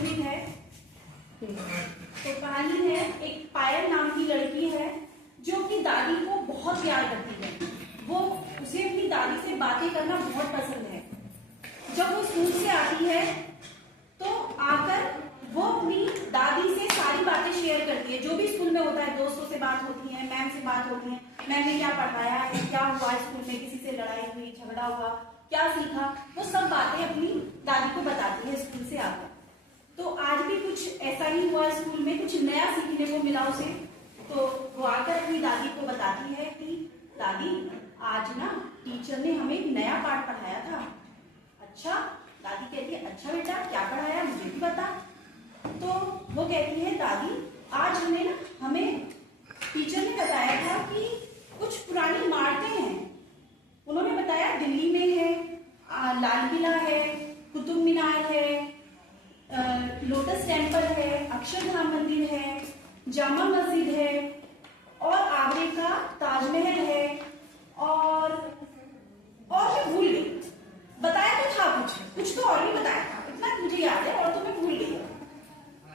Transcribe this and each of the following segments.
प्रचलित है। तो कहानी है, एक पायल नाम की लड़की है जो अपनी दादी को बहुत प्यार करती है। वो उसे अपनी दादी से बातें करना बहुत पसंद है। जब वो स्कूल से आती है तो आकर वो अपनी दादी से सारी बातें शेयर करती है। जो भी स्कूल में होता है, दोस्तों से बात होती है, मैम से बात होती है, मैम ने क्या पढ़ाया है, क्या हुआ स्कूल में, किसी से लड़ाई हुई, झगड़ा हुआ, क्या सीखा, वो सब बातें अपनी दादी को बताती है स्कूल से आकर। तो आज भी कुछ ऐसा ही हुआ स्कूल में, कुछ नया सीखने को मिला उसे। तो वो आकर अपनी दादी को बताती है कि दादी, आज ना टीचर ने हमें एक नया पाठ पढ़ाया था। अच्छा? दादी कहती है, अच्छा बेटा, क्या पढ़ाया, मुझे भी बता। तो वो कहती है, दादी आज हमें टीचर ने बताया था कि कुछ पुरानी इमारतें हैं। उन्होंने बताया दिल्ली में है, लाल किला है, कुतुब मीनार है, लोटस टेम्पल है, अक्षरधाम मंदिर है, जामा मस्जिद है, और आगरे का ताजमहल है, और मैं भूल गई। बताया तो था कुछ तो और भी बताया था, इतना मुझे याद है, और तो मैं भूल गई।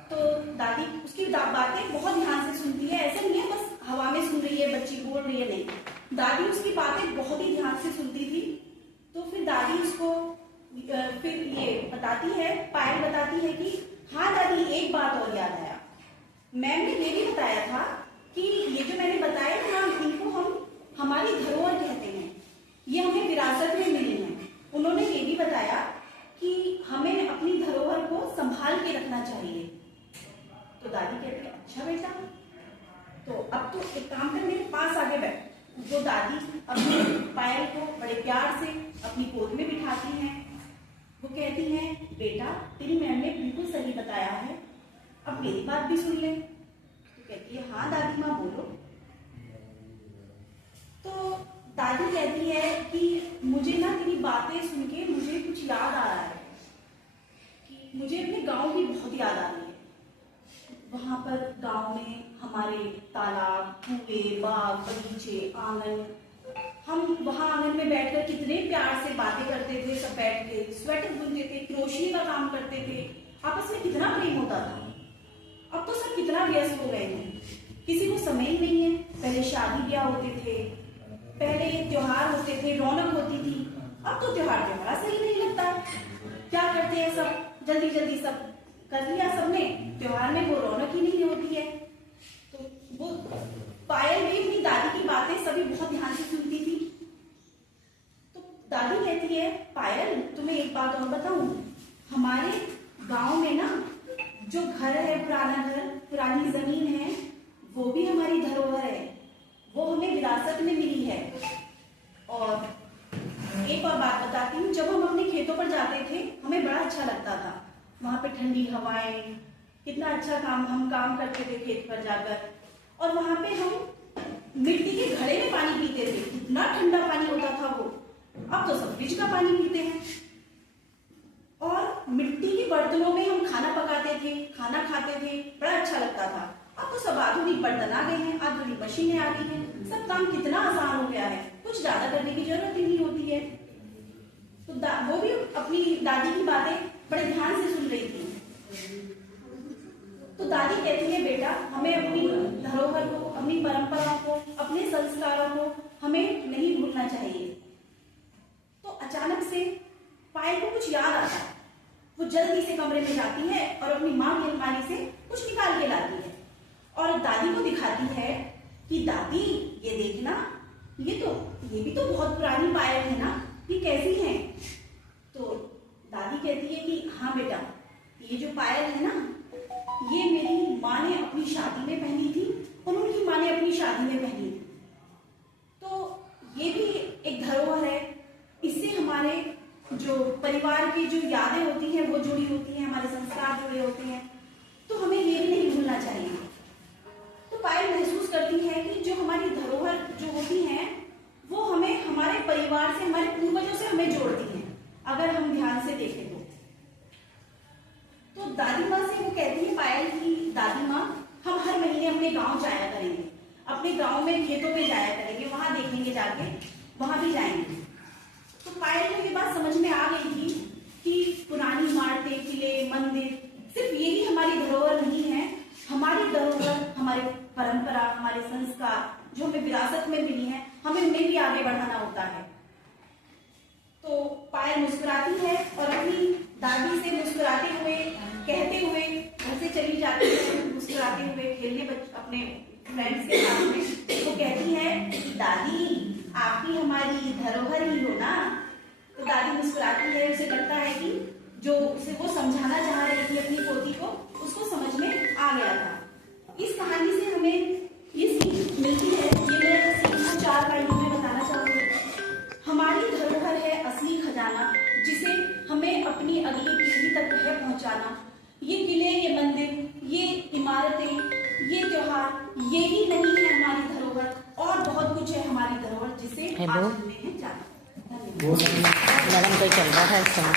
तो दादी उसकी बातें बहुत ध्यान से सुनती है। ऐसे नहीं है बस हवा में सुन रही है, बच्ची बोल रही है, नहीं, दादी उसकी बातें बहुत ही ध्यान से सुनती थी। तो फिर दादी उसको फिर ये बताती है, पायल बताती है कि हाँ दादी, एक बात और याद आया, मैम ने ये भी बताया था कि ये जो मैंने बताया ना, इनको हम हमारी धरोहर कहते हैं, ये हमें विरासत में मिली है। उन्होंने ये भी बताया कि हमें अपनी धरोहर को संभाल के रखना चाहिए। तो दादी कहती है, अच्छा बेटा, तो अब तो एक काम कर, मेरे पास आगे बैठ। वो दादी अपने पायल को बड़े प्यार से अपनी गोद में बिठाती हैं। वो कहती हैं, बेटा, तेरी मैम ने बिल्कुल सही बताया है, अब मेरी बात भी सुन ले। तो कहती है, हाँ दादी माँ, बोलो। तो दादी कहती है कि मुझे ना तेरी बातें सुन के मुझे कुछ याद आ रहा है, कि मुझे अपने गांव की बहुत याद आ रही है। वहां पर गांव में हमारे तालाब, कुएं, बाग, बगीचे, आंगन, हम वहां आंगन में बैठकर कितने प्यार से बातें करते थे, सब बैठ के स्वेटर बुनते थे, क्रोशिया का काम करते थे, आपस में कितना प्रेम होता था। अब तो सब कितना व्यस्त हो गए हैं, किसी को समय ही नहीं है। पहले शादी ब्याह होते थे, पहले त्योहार होते थे, रौनक होती थी। अब तो त्योहार बड़ा सही नहीं लगता। क्या करते हैं सब, जल्दी जल्दी सब कर लिया सबने, त्योहार में वो रौनक ही नहीं होती है। तो वो पायल भी अपनी दादी की बातें सभी बहुत ध्यान से सुनती थी। तो दादी कहती है, पायल, तुम्हें एक बात और बताऊं, हमारे गांव में ना जो घर है, पुराना घर, पुरानी जमीन है, वो भी हमारी धरोहर है, वो हमें विरासत में मिली है। और एक और बात बताती हूँ, जब हम अपने खेतों पर जाते थे, हमें बड़ा अच्छा लगता था। वहां पे ठंडी हवाएं, कितना अच्छा हम काम करते थे खेत पर जाकर। और वहां पे हम मिट्टी के घड़े में पानी पीते थे, कितना ठंडा पानी होता था वो। अब तो सब फ्रिज का पानी पीते हैं। और मिट्टी के बर्तनों में हम खाना पकाते थे, खाना खाते थे, बड़ा अच्छा लगता था। अब तो सब आधुनिक बर्तन आ गए हैं, आधुनिक मशीनें आ गई हैं, सब काम कितना आसान हो गया है, कुछ ज्यादा करने की जरूरत ही नहीं होती है। तो वो भी अपनी दादी की बातें बड़े ध्यान से सुन रही थी। तो दादी कहती है, बेटा, हमें अपनी धरोहर को, अपनी परंपराओं को, अपने संस्कारों को हमें नहीं भूलना चाहिए। तो अचानक से पायल को कुछ याद आता है। वो जल्दी से कमरे में जाती है और अपनी माँ की अलमारी से कुछ निकाल के लाती है और दादी को दिखाती है कि दादी, ये देखना, ये भी तो बहुत पुरानी पायल है ना, ये कैसी है। तो दादी कहती है कि हाँ बेटा, ये जो पायल है ना, ये मेरी माँ ने अपनी शादी में पहनी थी और उनकी माँ ने अपनी शादी में पहनी थी। तो ये भी एक धरोहर है, इससे हमारे जो परिवार की जो यादें होती हैं वो जुड़ी होती हैं, हमारे संस्कार जुड़े होते हैं, तो हमें ये भी नहीं भूलना चाहिए। तो पायल महसूस करती है कि जो हमारी धरोहर जो होती हैं वो हमें हमारे परिवार से, हमारे पूर्वजों से हमें जोड़ती हैं, अगर हम ध्यान से देखें तो दादी माँ से वो कहती है पायल की, दादी माँ, हम हर महीने अपने गांव जाया करेंगे, अपने गांव में खेतों में जाया करेंगे, वहां देखेंगे जाके, वहां भी जाएंगे। तो पायल को ये बात समझ में आ गई थी कि पुरानी इमारतें, किले, मंदिर सिर्फ जो हमें विरासत में मिली है, हमें उन्हें भी आगे बढ़ाना होता है। तो पायल मुस्कुराती है और अपनी दादी से मुस्कुराते हुए, कहते हुए घर से चली जाती है, मुस्कुराते हुए खेलने अपने फ्रेंड्स के साथ में। वो कहती है कि दादी आप ही हमारी धरोहर ही हो ना। तो दादी मुस्कुराती है, उसे लगता है कि जो उसे वो समझाना चाह रही थी अपनी पोती को, उसको समझ में आ गया था। इस कहानी से हमें ये सीख मिलती है, ये मैं सीख को 4 लाइनों में बताना चाहूंगी। हमारी धरोहर है असली खजाना, जिसे हमें अपनी अगली पीढ़ी तक है पहुंचाना। ये किले, ये मंदिर, ये इमारतें, ये त्योहार, यही नहीं है हमारी धरोहर, और बहुत कुछ है हमारी धरोहर जिसे आज हमने हैं जाना। मैडम कोई चल रहा है इस समय।